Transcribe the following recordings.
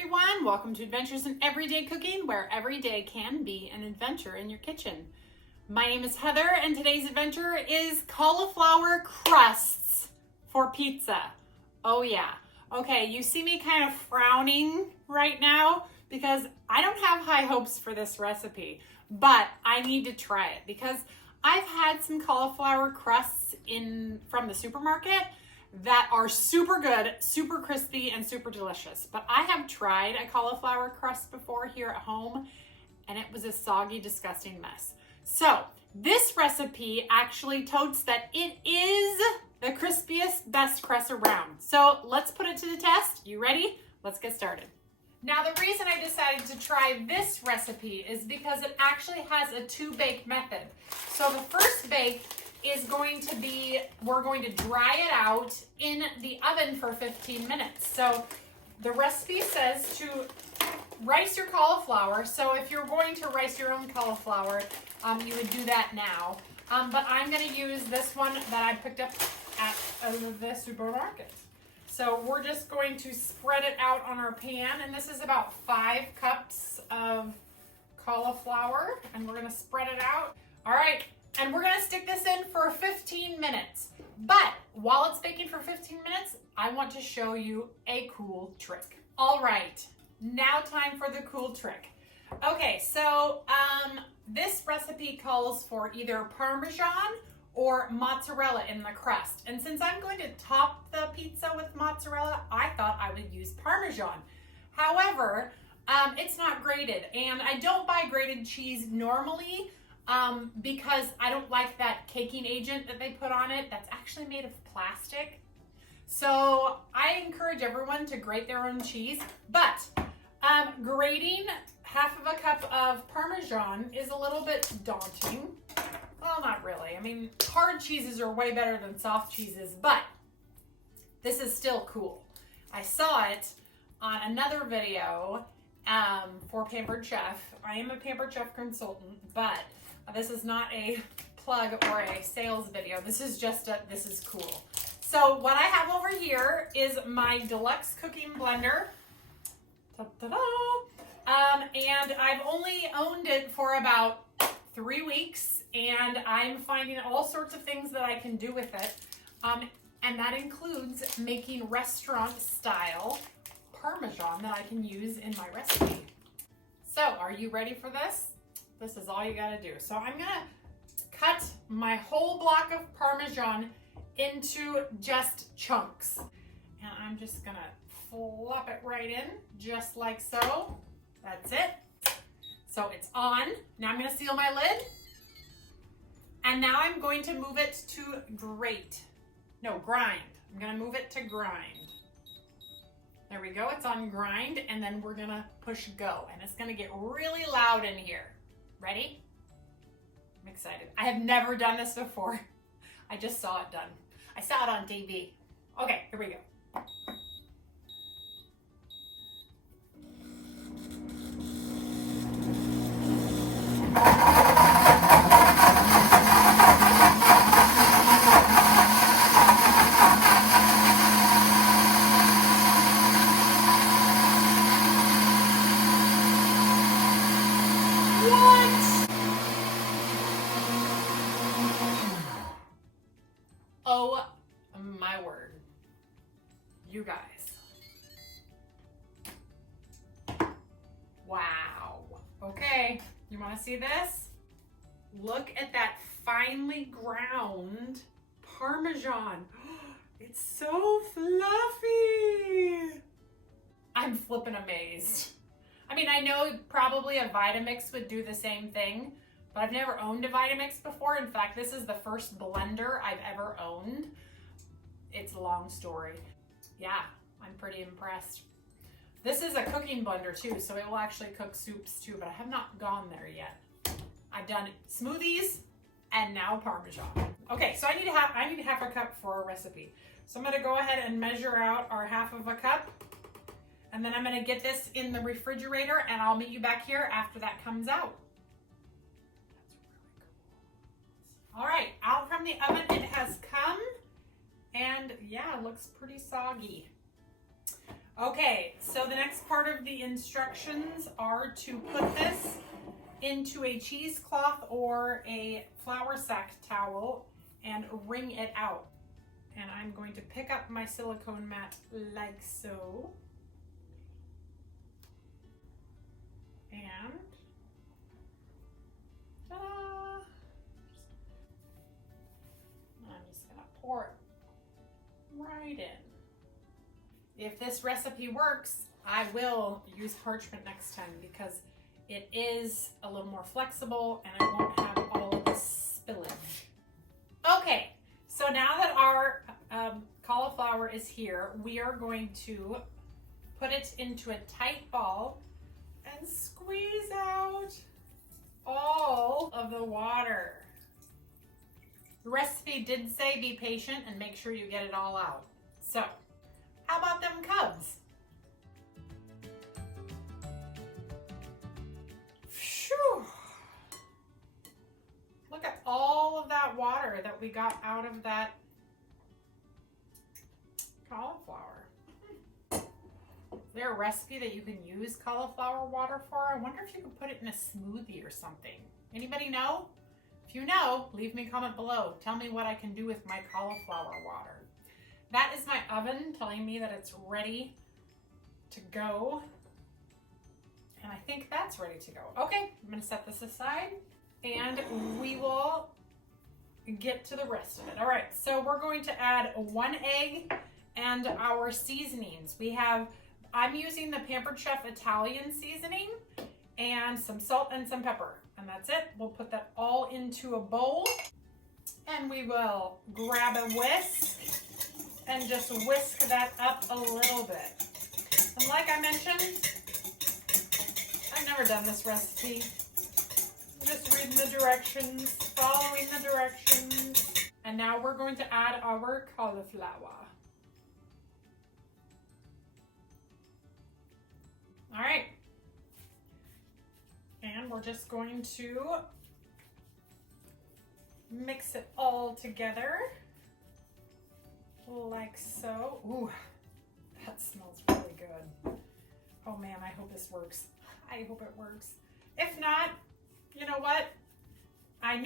everyone, welcome to Adventures in Everyday Cooking, where every day can be an adventure in your kitchen. My name is Heather, and today's adventure is cauliflower crusts for pizza. Oh yeah. Okay, you see me kind of frowning right now because I don't have high hopes for this recipe, but I need to try it because I've had some cauliflower crusts from the supermarket that are super good, super crispy, and super delicious. But I have tried a cauliflower crust before here at home, and it was a soggy, disgusting mess. So this recipe actually totes that it is the crispiest, best crust around. So let's put it to the test. You ready? Let's get started. Now, the reason I decided to try this recipe is because it actually has a two-bake method. So the first bake is going to be, we're going to dry it out in the oven for 15 minutes. So the recipe says to rice your cauliflower. So if you're going to rice your own cauliflower, you would do that now. But I'm going to use this one that I picked up at the supermarket. So we're just going to spread it out on our pan, and this is about 5 cups of cauliflower, and we're going to spread it out. All right. And we're gonna stick this in for 15 minutes. But while it's baking for 15 minutes, I want to show you a cool trick. All right, now time for the cool trick. Okay, so this recipe calls for either Parmesan or mozzarella in the crust. And since I'm going to top the pizza with mozzarella, I thought I would use Parmesan. However, it's not grated, and I don't buy grated cheese normally, because I don't like that caking agent that they put on it that's actually made of plastic. So I encourage everyone to grate their own cheese, but grating half of a cup of Parmesan is a little bit daunting. Well, not really. I mean, hard cheeses are way better than soft cheeses, but this is still cool. I saw it on another video for Pampered Chef. I am a Pampered Chef consultant, but this is not a plug or a sales video. This is just this is cool. So what I have over here is my Deluxe cooking blender. Ta-da-da! And I've only owned it for about 3 weeks, and I'm finding all sorts of things that I can do with it. And that includes making restaurant style Parmesan that I can use in my recipe. So are you ready for this? This is all you gotta do. So I'm gonna cut my whole block of Parmesan into just chunks. And I'm just gonna flop it right in, just like so. That's it. So it's on. Now I'm gonna seal my lid. And now I'm going to move it to grind. I'm gonna move it to grind. There we go, it's on grind, and then we're gonna push go. And it's gonna get really loud in here. Ready? I'm excited. I have never done this before. I just saw it done. I saw it on TV. Okay, here we go. Oh my word. You guys. Wow. Okay, you want to see this? Look at that finely ground Parmesan. It's so fluffy. I'm flipping amazed. I mean, I know probably a Vitamix would do the same thing, but I've never owned a Vitamix before. In fact, this is the first blender I've ever owned. It's a long story. Yeah, I'm pretty impressed. This is a cooking blender too, so it will actually cook soups too, but I have not gone there yet. I've done smoothies and now Parmesan. Okay, so I need half a cup for a recipe. So I'm gonna go ahead and measure out our half of a cup, and then I'm gonna get this in the refrigerator, and I'll meet you back here after that comes out. All right, out from the oven it has come, and yeah, it looks pretty soggy. Okay, so the next part of the instructions are to put this into a cheesecloth or a flour sack towel and wring it out. And I'm going to pick up my silicone mat like so. And ta-da! I'm just gonna pour it right in. If this recipe works, I will use parchment next time because it is a little more flexible and I won't have all of this spillage. Okay, so now that our cauliflower is here, we are going to put it into a tight ball and squeeze out all of the water. The recipe did say be patient and make sure you get it all out. So, how about them cubs? Phew. Look at all of that water that we got out of that cauliflower. Is there a recipe that you can use cauliflower water for? I wonder if you could put it in a smoothie or something. Anybody know? If you know, leave me a comment below. Tell me what I can do with my cauliflower water. That is my oven telling me that it's ready to go. And I think that's ready to go. Okay, I'm gonna set this aside and we will get to the rest of it. All right, so we're going to add 1 egg and our seasonings. I'm using the Pampered Chef Italian seasoning and some salt and some pepper. And that's it. We'll put that all into a bowl and we will grab a whisk and just whisk that up a little bit. And like I mentioned, I've never done this recipe. I'm just reading the directions, following the directions. And now we're going to add our cauliflower. All right. And we're just going to mix it all together. Like so. Ooh, that smells really good. Oh man, I hope this works. I hope it works. If not, you know what? I've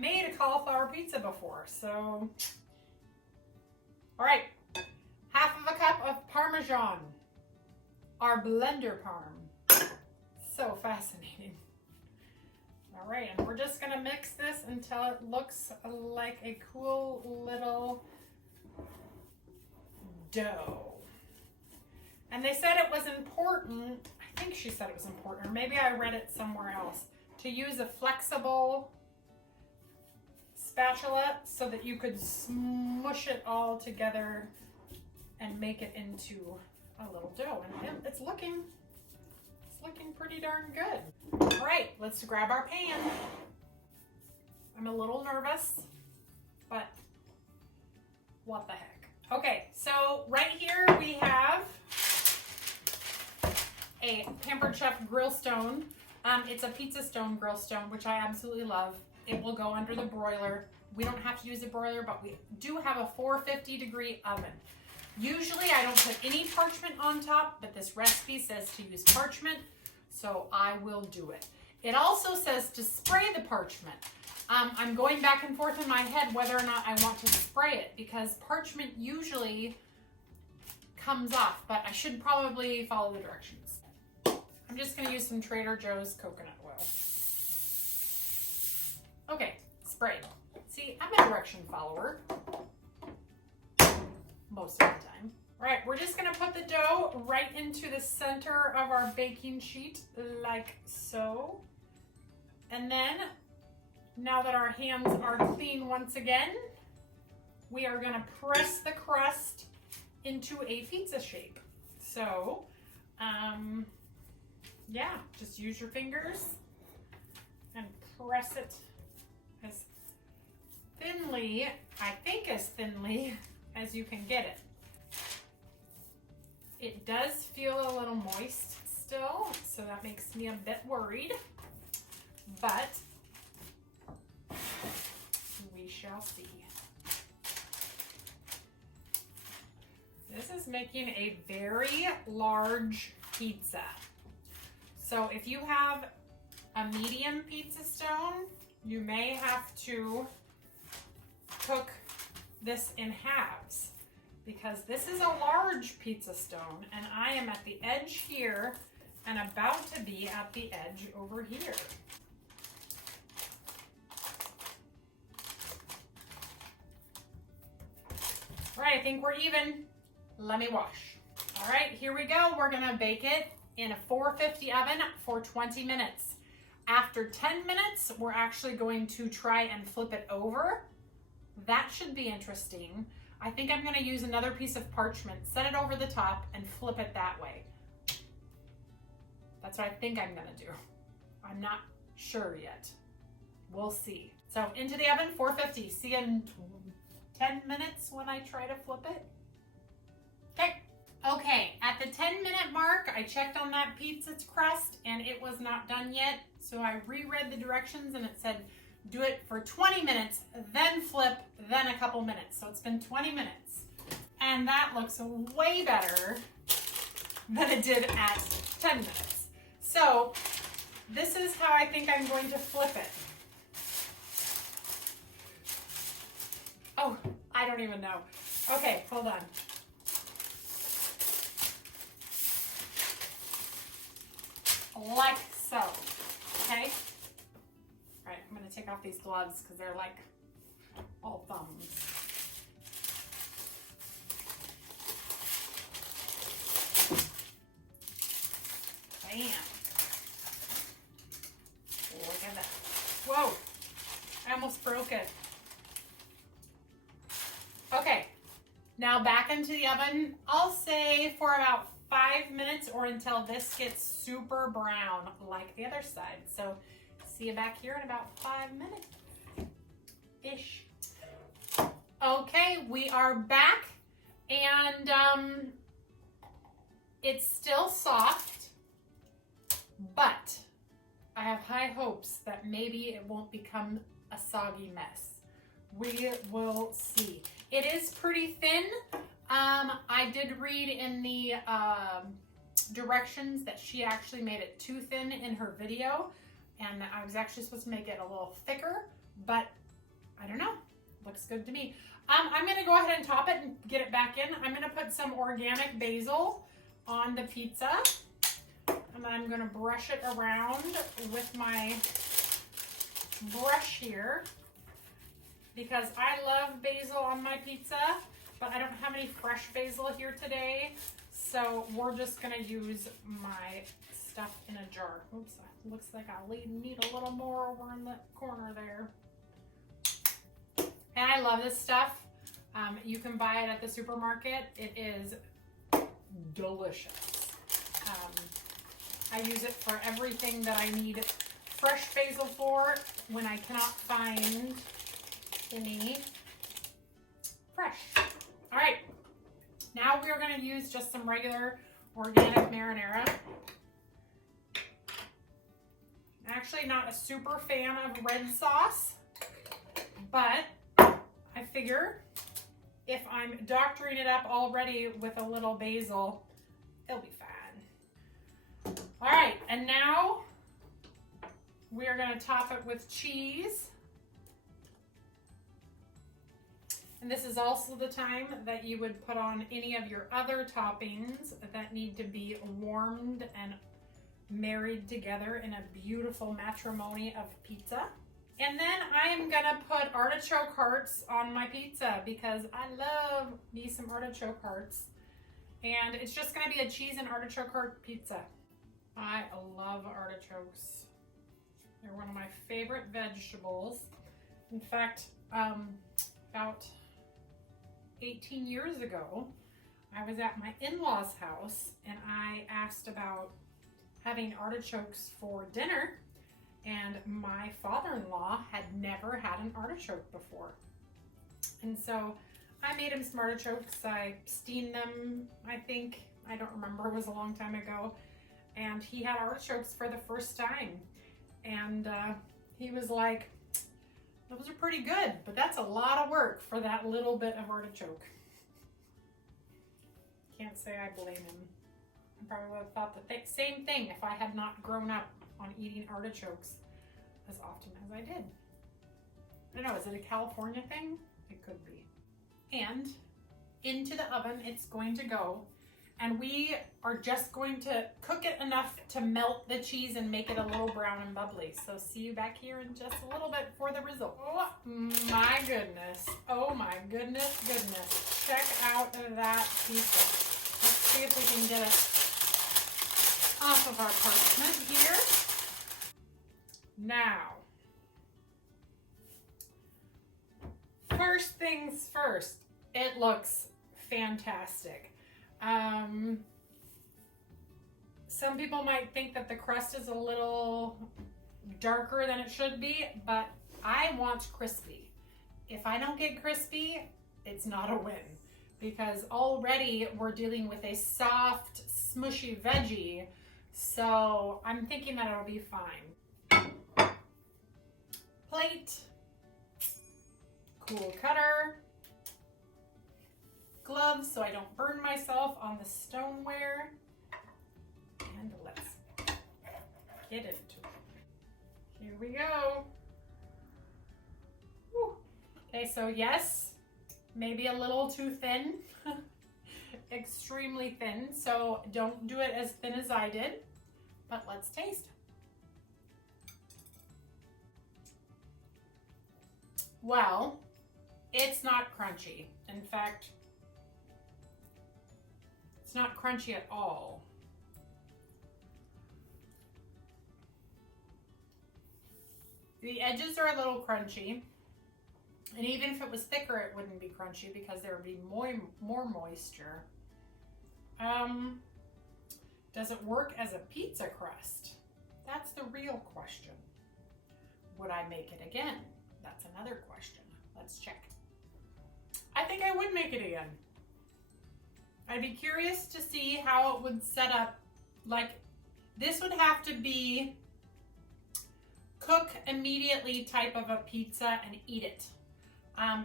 made a cauliflower pizza before, so. All right, half of a cup of Parmesan, our Blender Parm. So fascinating. All right, and we're just gonna mix this until it looks like a cool little dough. And they said it was important, I think she said it was important, or maybe I read it somewhere else, to use a flexible spatula so that you could smush it all together and make it into a little dough. And it's looking pretty darn good. All right, let's grab our pan. I'm a little nervous, but what the heck. Okay, so right here we have a Pampered Chef grill stone. It's a pizza stone grill stone, which I absolutely love. It will go under the broiler. We don't have to use a broiler, but we do have a 450-degree oven. Usually I don't put any parchment on top, but this recipe says to use parchment, so I will do it. It also says to spray the parchment. I'm going back and forth in my head whether or not I want to spray it because parchment usually comes off, but I should probably follow the directions. I'm just gonna use some Trader Joe's coconut oil. Okay, sprayed. See, I'm a direction follower most of the time. All right, we're just gonna put the dough right into the center of our baking sheet like so. And then, now that our hands are clean once again, we are gonna press the crust into a pizza shape. So, yeah, just use your fingers and press it as thinly, I think as thinly as you can get it. It does feel a little moist still, so that makes me a bit worried, but we shall see. This is making a very large pizza. So if you have a medium pizza stone, you may have to cook this in halves because this is a large pizza stone and I am at the edge here and about to be at the edge over here. All right, I think we're even. Let me wash. All right, here we go. We're gonna bake it in a 450 oven for 20 minutes. After 10 minutes, we're actually going to try and flip it over. That should be interesting. I think I'm gonna use another piece of parchment, set it over the top and flip it that way. That's what I think I'm gonna do. I'm not sure yet. We'll see. So into the oven, 450. See you in 10 minutes when I try to flip it. Okay, at the 10-minute mark, I checked on that pizza's crust and it was not done yet. So I reread the directions and it said, do it for 20 minutes, then flip, then a couple minutes. So it's been 20 minutes. And that looks way better than it did at 10 minutes. So this is how I think I'm going to flip it. Oh, I don't even know. Okay, hold on. Like so, okay? All right, I'm gonna take off these gloves because they're like all thumbs. Bam. Look at that. Whoa, I almost broke it. Okay, now back into the oven, I'll say for about 5 minutes or until this gets super brown like the other side. So see you back here in about 5 minutes-ish. Okay, we are back and it's still soft, but I have high hopes that maybe it won't become a soggy mess. We will see. It is pretty thin. I did read in the directions that she actually made it too thin in her video, and I was actually supposed to make it a little thicker, but I don't know. Looks good to me. I'm gonna go ahead and top it and get it back in. I'm gonna put some organic basil on the pizza, and then I'm gonna brush it around with my brush here because I love basil on my pizza. But I don't have any fresh basil here today, so we're just gonna use my stuff in a jar. Oops, looks like I need a little more over in the corner there. And I love this stuff. You can buy it at the supermarket. It is delicious. I use it for everything that I need fresh basil for when I cannot find any fresh. All right, now we are going to use just some regular organic marinara. Actually not a super fan of red sauce, but I figure if I'm doctoring it up already with a little basil, it'll be fine. All right, and now we are going to top it with cheese. And this is also the time that you would put on any of your other toppings that need to be warmed and married together in a beautiful matrimony of pizza. And then I am gonna put artichoke hearts on my pizza because I love me some artichoke hearts. And it's just gonna be a cheese and artichoke heart pizza. I love artichokes. They're one of my favorite vegetables. In fact, about 18 years ago, I was at my in-laws' house and I asked about having artichokes for dinner, and my father-in-law had never had an artichoke before. And so I made him some artichokes. I steamed them, I think. I don't remember, it was a long time ago. And he had artichokes for the first time. And he was like, those are pretty good, but that's a lot of work for that little bit of artichoke. can't say I blame him. I probably would have thought the same thing if I had not grown up on eating artichokes as often as I did. I don't know, is it a California thing? It could be. And into the oven it's going to go. And we are just going to cook it enough to melt the cheese and make it a little brown and bubbly. So see you back here in just a little bit for the result. Oh my goodness. Oh my goodness. Check out that pizza. Let's see if we can get it off of our parchment here. Now, first things first, it looks fantastic. Some people might think that the crust is a little darker than it should be, but I want crispy. If I don't get crispy, it's not a win, because already we're dealing with a soft, smushy veggie, so I'm thinking that it'll be fine. Plate, cool cutter, gloves so I don't burn myself on the stoneware, and let's get into it. Here we go. Whew. Okay, so yes, maybe a little too thin, extremely thin, so don't do it as thin as I did, but let's taste. Well, it's not crunchy. In fact, it's not crunchy at all. The edges are a little crunchy, and even if it was thicker, it wouldn't be crunchy because there would be more moisture. Does it work as a pizza crust? That's the real question. Would I make it again? That's another question. Let's check. I think I would make it again. I'd be curious to see how it would set up. Like, this would have to be cook immediately type of a pizza and eat it,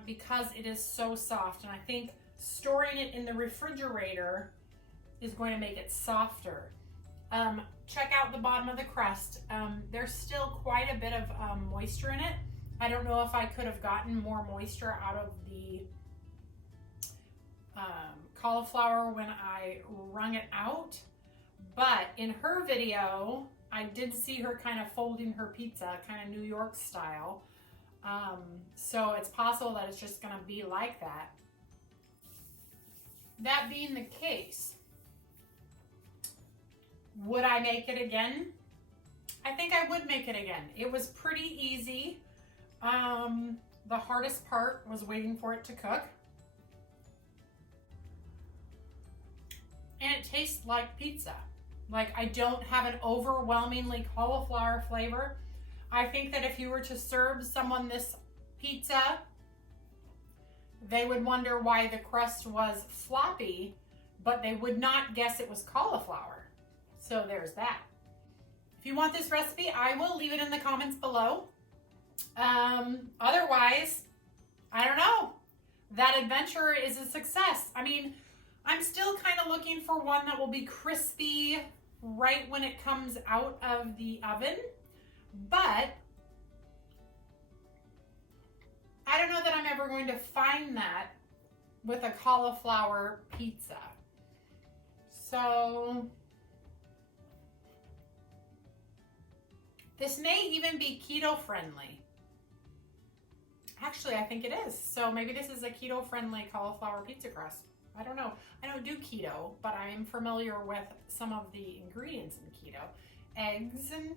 because it is so soft. And I think storing it in the refrigerator is going to make it softer. Check out the bottom of the crust. There's still quite a bit of moisture in it. I don't know if I could have gotten more moisture out of the cauliflower when I wrung it out, but in her video I did see her kind of folding her pizza, kind of New York style, so it's possible that it's just gonna be like that. That being the case, would I make it again? I think I would make it again. It was pretty easy. The hardest part was waiting for it to cook. And it tastes like pizza. Like, I don't have an overwhelmingly cauliflower flavor. I think that if you were to serve someone this pizza, they would wonder why the crust was floppy, but they would not guess it was cauliflower. So there's that. If you want this recipe, I will leave it in the comments below. Otherwise, I don't know. That adventure is a success. I mean, I'm still kind of looking for one that will be crispy right when it comes out of the oven, but I don't know that I'm ever going to find that with a cauliflower pizza. So this may even be keto friendly. Actually, I think it is. So maybe this is a keto friendly cauliflower pizza crust. I don't know. I don't do keto, but I am familiar with some of the ingredients in keto. Eggs and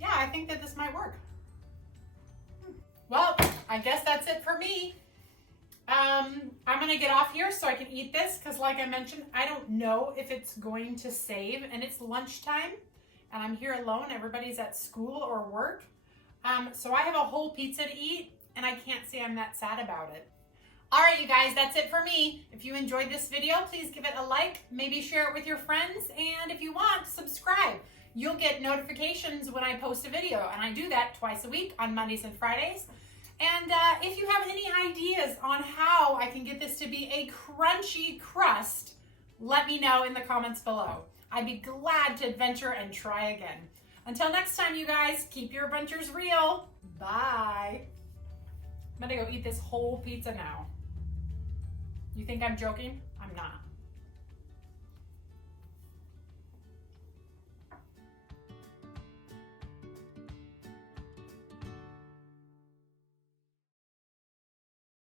yeah, I think that this might work. Well, I guess that's it for me. I'm gonna get off here so I can eat this because like I mentioned, I don't know if it's going to save, and it's lunchtime and I'm here alone. Everybody's at school or work. So I have a whole pizza to eat and I can't say I'm that sad about it. All right, you guys, that's it for me. If you enjoyed this video, please give it a like, maybe share it with your friends, and if you want, subscribe. You'll get notifications when I post a video, and I do that twice a week on Mondays and Fridays. And if you have any ideas on how I can get this to be a crunchy crust, let me know in the comments below. I'd be glad to adventure and try again. Until next time, you guys, keep your adventures real. Bye. I'm gonna go eat this whole pizza now. You think I'm joking? I'm not.